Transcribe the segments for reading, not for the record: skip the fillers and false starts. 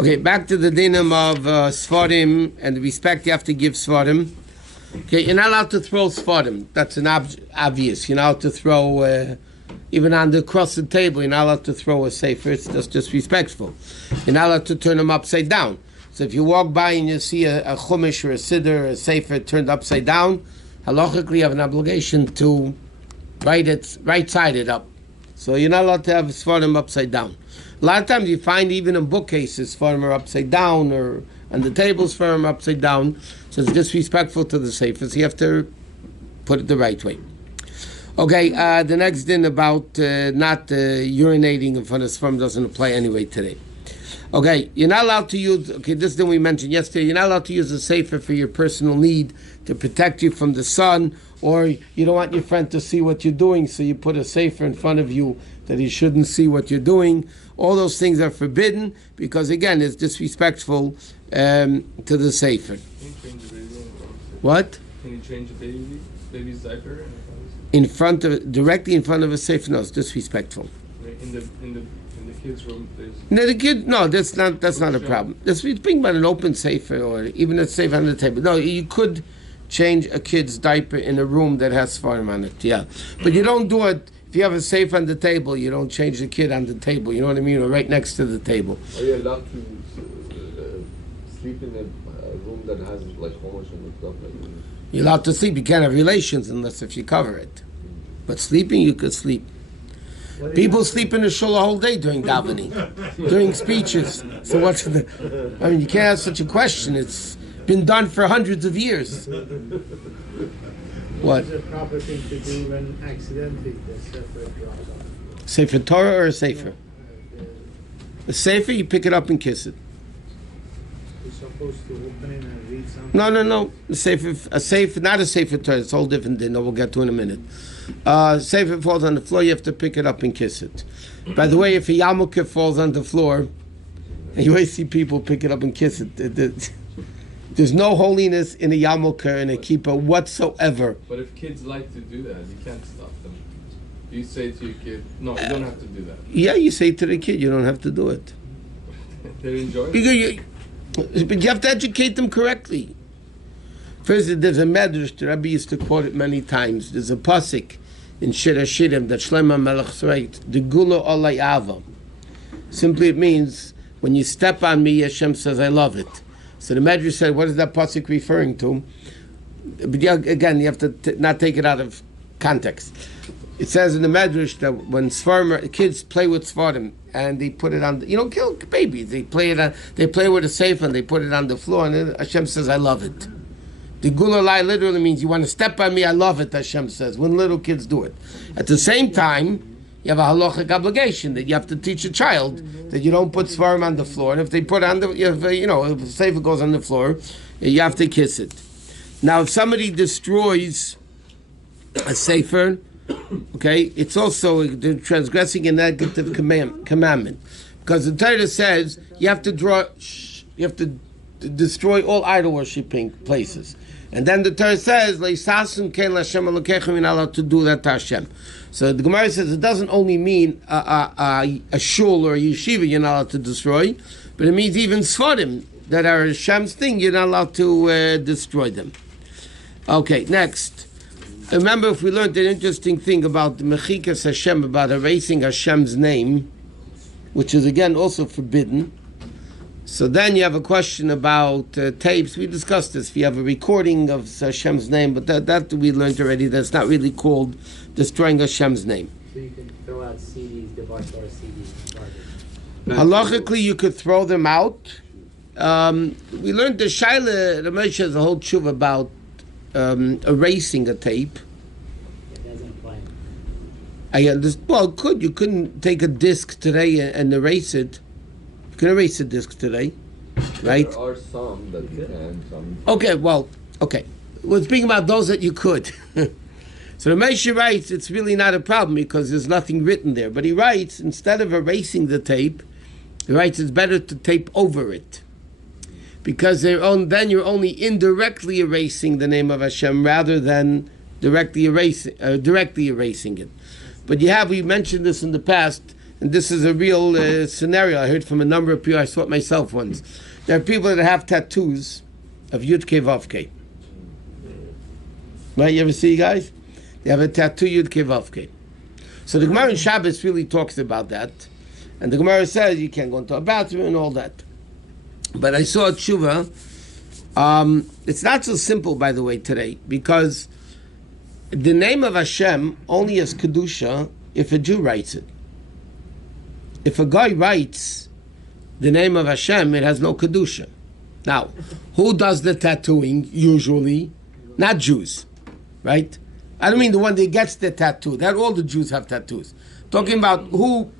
Okay, back to the dinim of Sfarim and the respect you have to give Sfarim. Okay, you're not allowed to throw Sfarim. That's an obvious. You're not allowed to throw, even on the across the table, you're not allowed to throw a sefer. It's just disrespectful. You're not allowed to turn them upside down. So if you walk by and you see a chumash or a siddur or a sefer turned upside down, halachically you have an obligation to right side it up. So you're not allowed to have Sfarim upside down. A lot of times you find even in bookcases, Sfarim are upside down, or on the tables, Sfarim are upside down. So it's disrespectful to the sefer. So you have to put it the right way. Okay, the next din about not urinating in front of Sfarim doesn't apply anyway today. Okay, you're not allowed to use, this thing we mentioned yesterday, you're not allowed to use a sefer for your personal need to protect you from the sun, or you don't want your friend to see what you're doing, so you put a sefer in front of you that he shouldn't see what you're doing. All those things are forbidden, because again, it's disrespectful to the sefer. Can you change the baby? What? Can you change the baby's diaper? Directly in front of a sefer? No, it's disrespectful. In the kids' room, that's not a problem. We're speaking about an open sefer or even a sefer on the table. No, you could change a kid's diaper in a room that has Sfarim on it, yeah. But you don't do it, if you have a sefer on the table, you don't change the kid on the table, you know what I mean, or right next to the table. Are you allowed to sleep in a room that has like chumash and stuff like that? You're allowed to sleep, you can't have relations unless if you cover it. But sleeping, you could sleep. People sleep in the shul a whole day during davening, during speeches. So what's you can't ask such a question. It's been done for hundreds of years. What? What's the proper thing to do when accidentally they separate your eyes? Sefer Torah or a sefer? A sefer, you pick it up and kiss it. You're supposed to open it and read something? No. A sefer, not a sefer Torah. It's a whole different thing. We'll get to in a minute. Sefer falls on the floor, you have to pick it up and kiss it. By the way, if a yarmulke falls on the floor, and you always see people pick it up and kiss it, there's no holiness in a yarmulke and a kippah whatsoever. But if kids like to do that, you can't stop them. You say to your kid, no, you don't have to do that. Yeah, you say to the kid, you don't have to do it. They enjoy it. But you have to educate them correctly. First, there's a medrash, the Rabbi used to quote it many times. There's a pasuk in Shir HaShirim that Shlomo Melech writes, "The gula olay ava." Simply, it means when you step on me, Hashem says, "I love it." So the medrash said, "What is that pasuk referring to?" But again, you have to not take it out of context. It says in the medrash that when kids play with Sfarim and they put it on, kill babies. They play with a sefer and they put it on the floor, and then Hashem says, "I love it." The gula lai literally means you want to step on me, I love it, Hashem says, when little kids do it. At the same time, you have a halachic obligation that you have to teach a child that you don't put Sfarim on the floor, and if they put on if the sefer goes on the floor, you have to kiss it. Now, if somebody destroys a sefer, okay, it's also transgressing a negative commandment. Because the Torah says you have to destroy all idol worshipping places. And then the Torah says, you're not allowed to do that to Hashem. So the Gemara says it doesn't only mean a shul or a yeshiva you're not allowed to destroy, but it means even Sfarim that are Hashem's thing, you're not allowed to destroy them. Okay, next. Remember, if we learned an interesting thing about the Mechikas Hashem, about erasing Hashem's name, which is again also forbidden. So then you have a question about tapes. We discussed this. If you have a recording of Hashem's name, but that we learned already, that's not really called destroying Hashem's name. So you can throw out CDs, device or CDs. Halachically, you could throw them out. We learned the Shaila, the Moshe has a whole tshuva about erasing a tape. It doesn't apply. You couldn't take a disc today and erase it. You can erase a disc today, right? There are some that you can, some... Okay. We're speaking about those that you could. So the Moshe writes, it's really not a problem because there's nothing written there. But he writes, instead of erasing the tape, he writes it's better to tape over it. Because then you're only indirectly erasing the name of Hashem rather than directly erasing it. But we mentioned this in the past, and this is a real scenario I heard from a number of people. I saw it myself once. There are people that have tattoos of Yud Kei Vav Kei. Right? You ever see, guys? They have a tattoo Yud Kei Vav Kei. So the Gemara in Shabbos really talks about that, and the Gemara says you can't go into a bathroom and all that. But I saw a tshuva. It's not so simple, by the way, today, because the name of Hashem only has kedusha if a Jew writes it. If a guy writes the name of Hashem, it has no kedusha. Now, who does the tattooing usually? Not Jews, right? I don't mean the one that gets the tattoo. That all the Jews have tattoos. Talking about who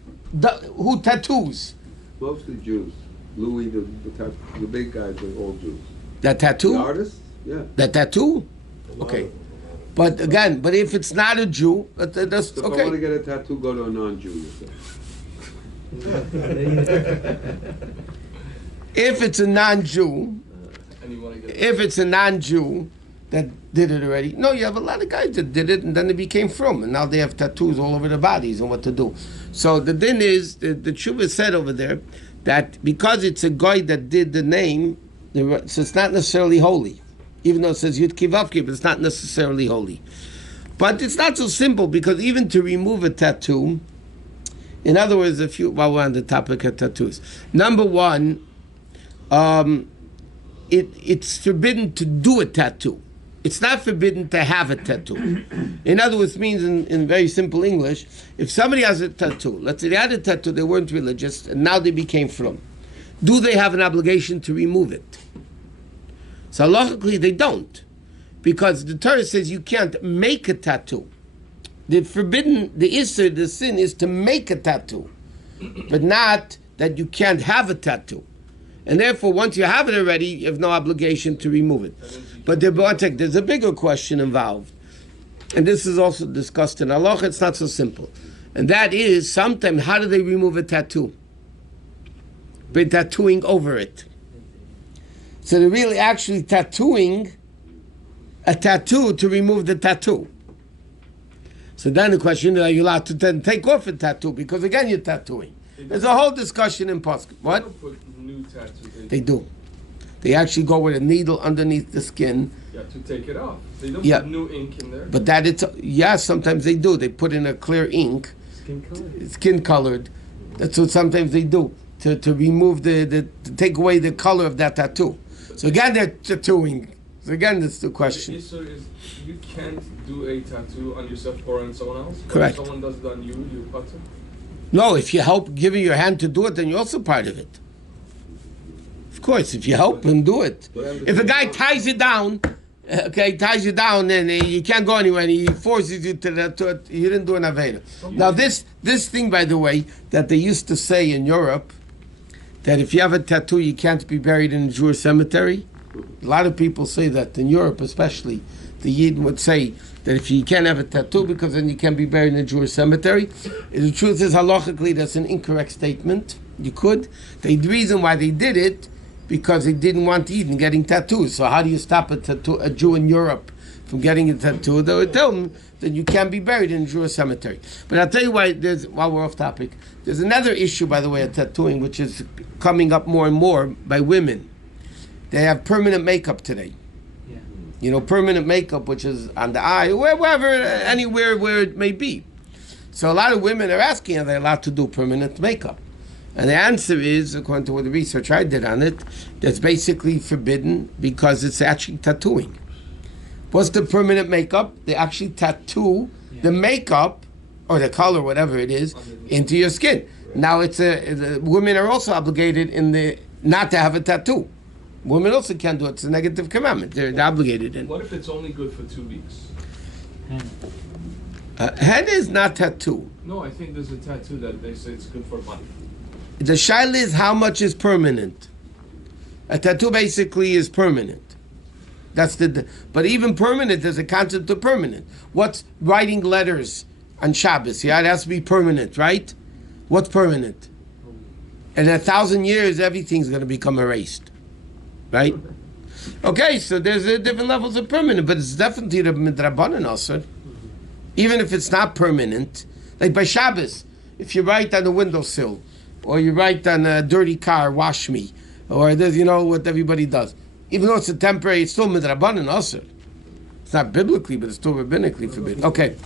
tattoos. Mostly Jews. Louis, the big guys are all Jews. That tattoo? The artists? Yeah. That tattoo? Okay. But again, if it's not a Jew, that's So if okay. I want to get a tattoo, go to a non-Jew. You say. If it's a non-Jew, And you want to get if it's a non-Jew that did it already, no, you have a lot of guys that did it and then they became from, and now they have tattoos all over their bodies and what to do. So the thing is, the tshuva said over there that because it's a guy that did the name, so it's not necessarily holy, even though it says Yud Kei Vav Kei, but it's not necessarily holy. But it's not so simple, because even to remove a tattoo, in other words, while we're on the topic of tattoos, number one, it's forbidden to do a tattoo. It's not forbidden to have a tattoo. In other words, it means in very simple English, if somebody has a tattoo, let's say they had a tattoo, they weren't religious, and now they became from, do they have an obligation to remove it? So halachically they don't, because the Torah says you can't make a tattoo. The sin is to make a tattoo, but not that you can't have a tattoo. And therefore, once you have it already, you have no obligation to remove it. But there's a bigger question involved. And this is also discussed in halacha. It's not so simple. And that is, sometimes, how do they remove a tattoo? By tattooing over it. So they're really actually tattooing a tattoo to remove the tattoo. So then the question is, are you allowed to then take off a tattoo? Because again, you're tattooing. There's a whole discussion in Pasuk. What? They don't put new tattoos in. They do. They actually go with a needle underneath the skin. You have to take it off. They don't Yeah. put new ink in there. But sometimes they do. They put in a clear ink, skin colored. That's what sometimes they do to remove to take away the color of that tattoo. So again, they're tattooing. So again, that's the question. The issue is you can't do a tattoo on yourself or on someone else. But Correct. if someone does it on you, you cut it. No, if you help giving your hand to do it, then you're also part of it. Of course, if you help him do it. If a guy ties you down, and you can't go anywhere, and he forces you to it, you didn't do an aveda. Now this thing, by the way, that they used to say in Europe, that if you have a tattoo, you can't be buried in a Jewish cemetery. A lot of people say that in Europe, especially the Yid would say that if you can't have a tattoo, because then you can't be buried in a Jewish cemetery. The truth is, halachically, that's an incorrect statement. You could. The reason why they did it, because they didn't want Eden getting tattoos. So how do you stop a Jew in Europe from getting a tattoo? They would tell them that you can't be buried in a Jewish cemetery. But I'll tell you why, while we're off topic, there's another issue, by the way, of tattooing, which is coming up more and more by women. They have permanent makeup today. You know, permanent makeup, which is on the eye, wherever, anywhere where it may be. So a lot of women are asking, are they allowed to do permanent makeup? And the answer is, according to what the research I did on it, that's basically forbidden because it's actually tattooing. What's the permanent makeup? They actually tattoo the makeup, or the color, whatever it is, into your skin. Now, women are also obligated not to have a tattoo. Women also can't do it. It's a negative commandment. They're obligated in. What if it's only good for 2 weeks? Henna is not tattoo. No, I think there's a tattoo that they say it's good for a month. The shaila is how much is permanent. A tattoo basically is permanent. But even permanent, there's a concept of permanent. What's writing letters on Shabbos? Yeah, it has to be permanent, right? What's permanent? In 1,000 years, everything's going to become erased. Right? Okay, so there's different levels of permanent, but it's definitely the midrabanan also. Even if it's not permanent, like by Shabbos, If you write on the windowsill, or you write on a dirty car, wash me, or there's, what everybody does. Even though it's a temporary, it's still midrabanan also. It's not biblically, but it's still rabbinically forbidden. Okay.